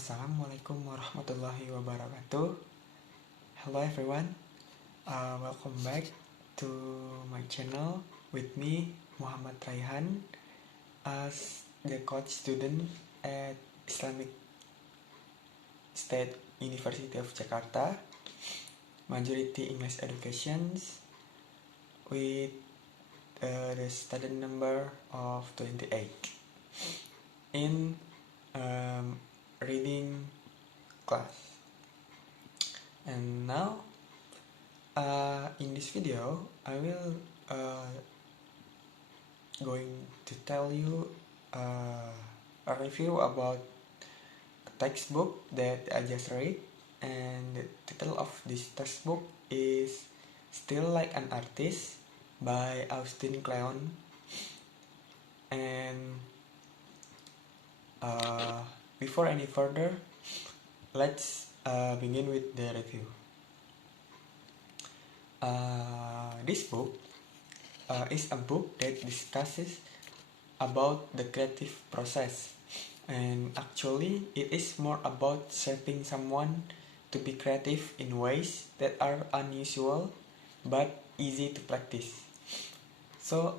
Assalamualaikum warahmatullahi wabarakatuh. Hello everyone, welcome back to my channel with me, Muhammad Rayhan, as the college student at Islamic State University of Jakarta, majority English educations, with the student number of 28 in reading class. And now in this video I will going to tell you a review about a textbook that I just read, and the title of this textbook is Still Like an Artist by Austin Kleon. And before any further, let's begin with the review. This book is a book that discusses about the creative process, and actually it is more about shaping someone to be creative in ways that are unusual but easy to practice. So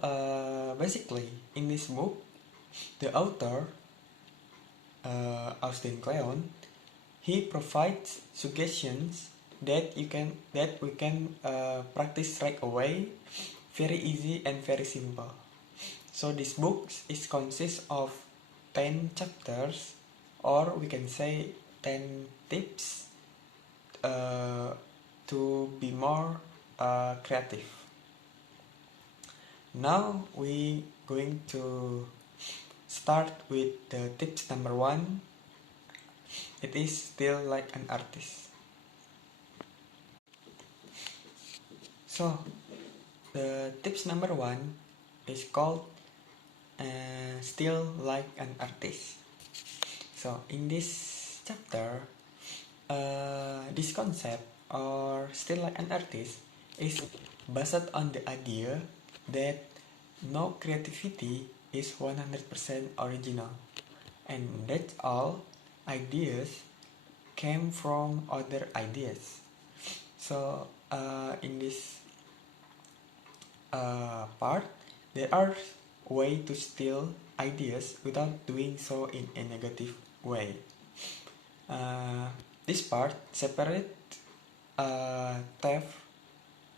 basically in this book, the author Austin Kleon, he provides suggestions that we can practice right away, very easy and very simple. So this book consists of 10 chapters, or we can say 10 tips to be more creative. Now we going to start with the tips number 1. It is still like an artist. So the tips number 1 is called still like an artist. So in this chapter, this concept or still like an artist is based on the idea that no creativity is 100% original, and that all ideas came from other ideas. So in this part, there are ways to steal ideas without doing so in a negative way. This part separate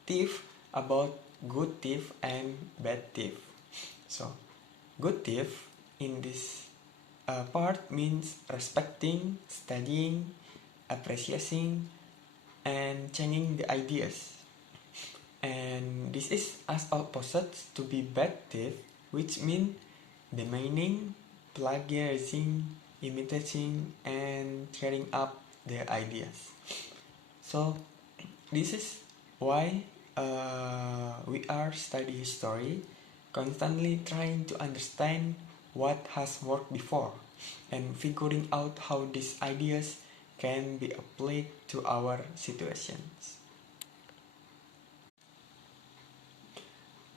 thief about good thief and bad thief. So good thief in this part means respecting, studying, appreciating, and changing the ideas. And this is as opposite to be bad thief, which means demeaning, plagiarizing, imitating, and tearing up their ideas. So this is why we are studying history, constantly trying to understand what has worked before and figuring out how these ideas can be applied to our situations.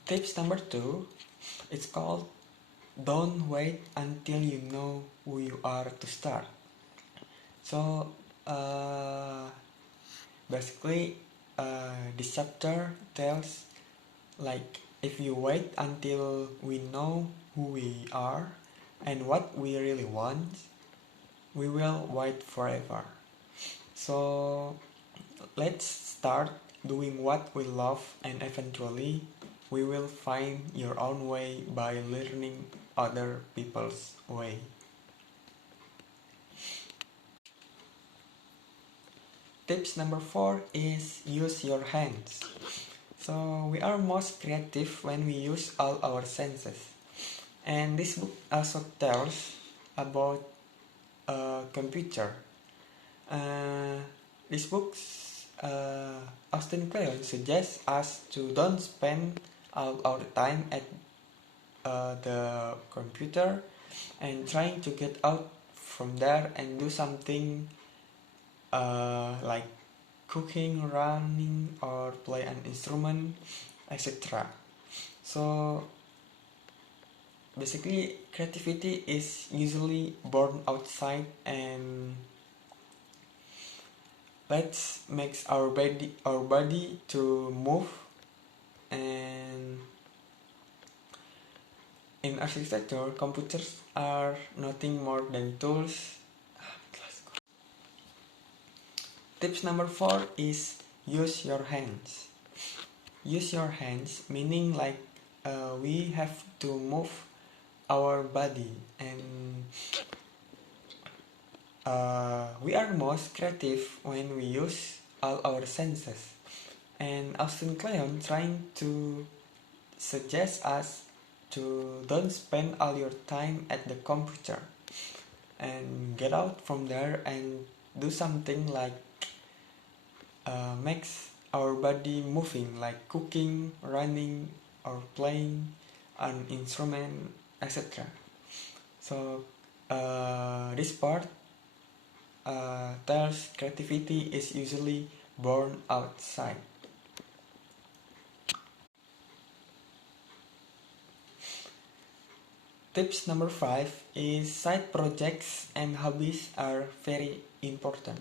Tips number 2, it's called don't wait until you know who you are to start. So basically this chapter tells, like, if you wait until we know who we are and what we really want, we will wait forever. So let's start doing what we love, and eventually we will find your own way by learning other people's way. Tips number 4 is use your hands. So we are most creative when we use all our senses. And this book also tells about a computer. This book, Austin Kleon suggests us to don't spend all our time at the computer and trying to get out from there and do something like cooking, running, or play an instrument, etc. So basically creativity is usually born outside, and let's make our body to move. And in architecture, computers are nothing more than tools. Tips number 4 is use your hands. Use your hands meaning like we have to move our body, and we are most creative when we use all our senses. And Austin Kleon trying to suggest us to don't spend all your time at the computer and get out from there and do something like makes our body moving, like cooking, running, or playing an instrument, etc. So this part tells creativity is usually born outside. Tips number 5 is side projects and hobbies are very important.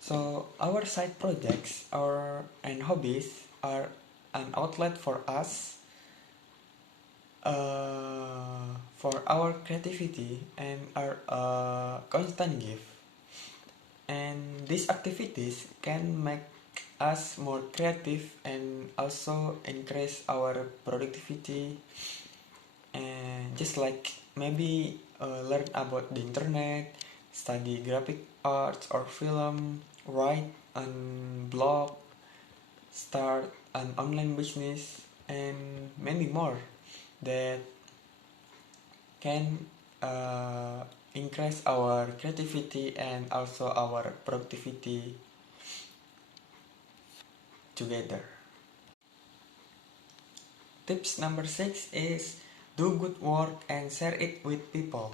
So our side projects and hobbies are an outlet for us, for our creativity, and are a constant gift. And these activities can make us more creative and also increase our productivity. And just like maybe learn about the internet, study graphic arts or film, write on blog, start an online business, and many more that can increase our creativity and also our productivity together. Tips number 6 is do good work and share it with people.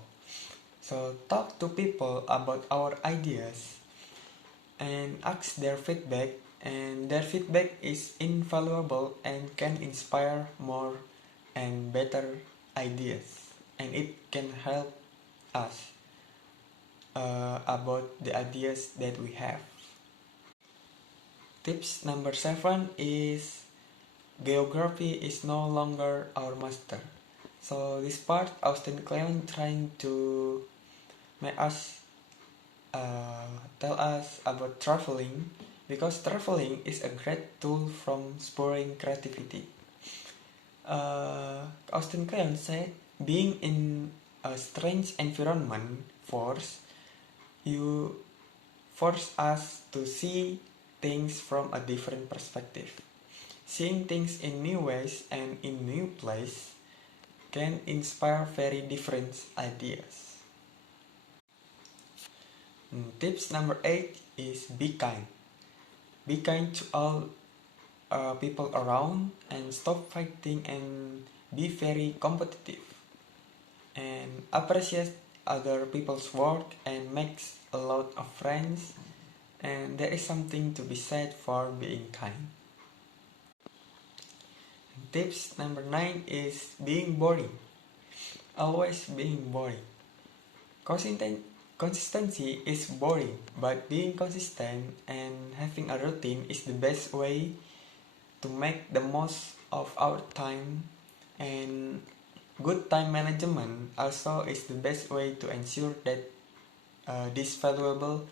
So talk to people about our ideas and ask their feedback, and their feedback is invaluable and can inspire more and better ideas, and it can help us about the ideas that we have. Tips number 7 is geography is no longer our master. So this part, Austin Kleon trying to make us tell us about traveling, because traveling is a great tool from spurring creativity. Austin Kleon said, being in a strange environment force us to see things from a different perspective. Seeing things in new ways and in new place can inspire very different ideas. Tips number 8 is be kind. Be kind to all people around and stop fighting and be very competitive. And appreciate other people's work and makes a lot of friends, and there is something to be said for being kind. Tips number 9 is being boring. Always being boring. Consistency is boring, but being consistent and having a routine is the best way to make the most of our time, and good time management also is the best way to ensure that these valuable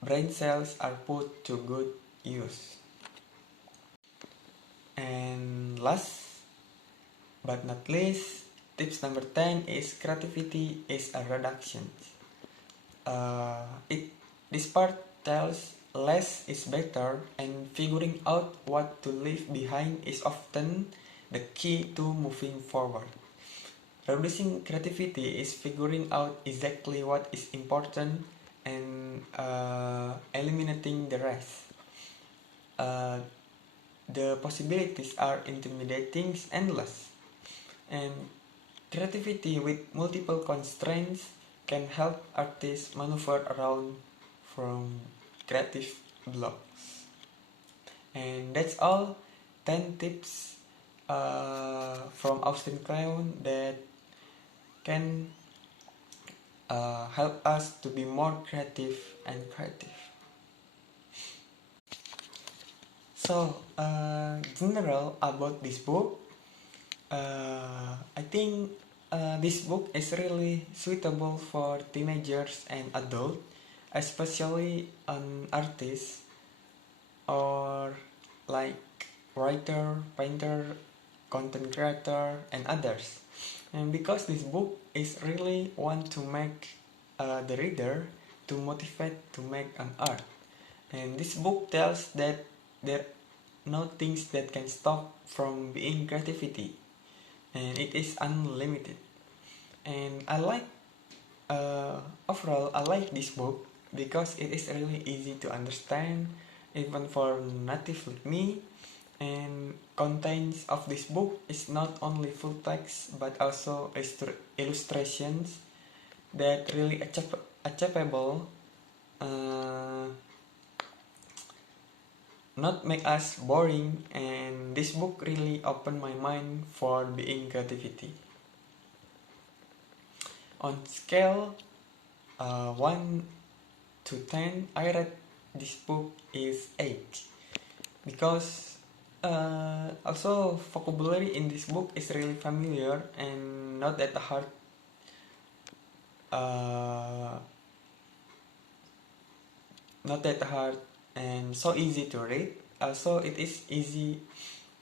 brain cells are put to good use. And last but not least, tips number 10 is creativity is a reduction. This part tells less is better, and figuring out what to leave behind is often the key to moving forward. Reducing creativity is figuring out exactly what is important and eliminating the rest. The possibilities are intimidating, endless, and creativity with multiple constraints can help artists maneuver around from creative blocks. And that's all 10 tips from Austin Kleon that can help us to be more creative and creative. General about this book, I think this book is really suitable for teenagers and adults, especially an artist or like writer, painter, content creator, and others. And because this book is really want to make the reader to motivate to make an art. And this book tells that there are no things that can stop from being creativity, and it is unlimited. And overall, I like this book because it is really easy to understand, even for native like me. And contents of this book is not only full text but also illustrations that really achievable, not make us boring. And this book really opened my mind for being creativity. On scale 1 to 10, I rate this book is 8 because also vocabulary in this book is really familiar and not that hard, and so easy to read. Also, it is easy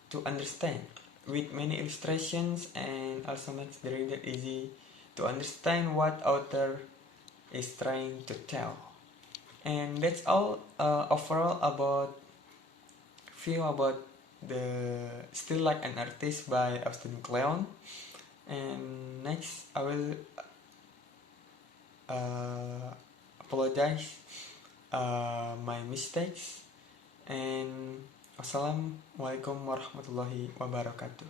to understand with many illustrations, and also makes the reader easy to understand what author is trying to tell. And that's all overall about view about the Still Like an Artist by Austin Kleon. And next I will apologize my mistakes. And wassalamualaikum warahmatullahi wabarakatuh.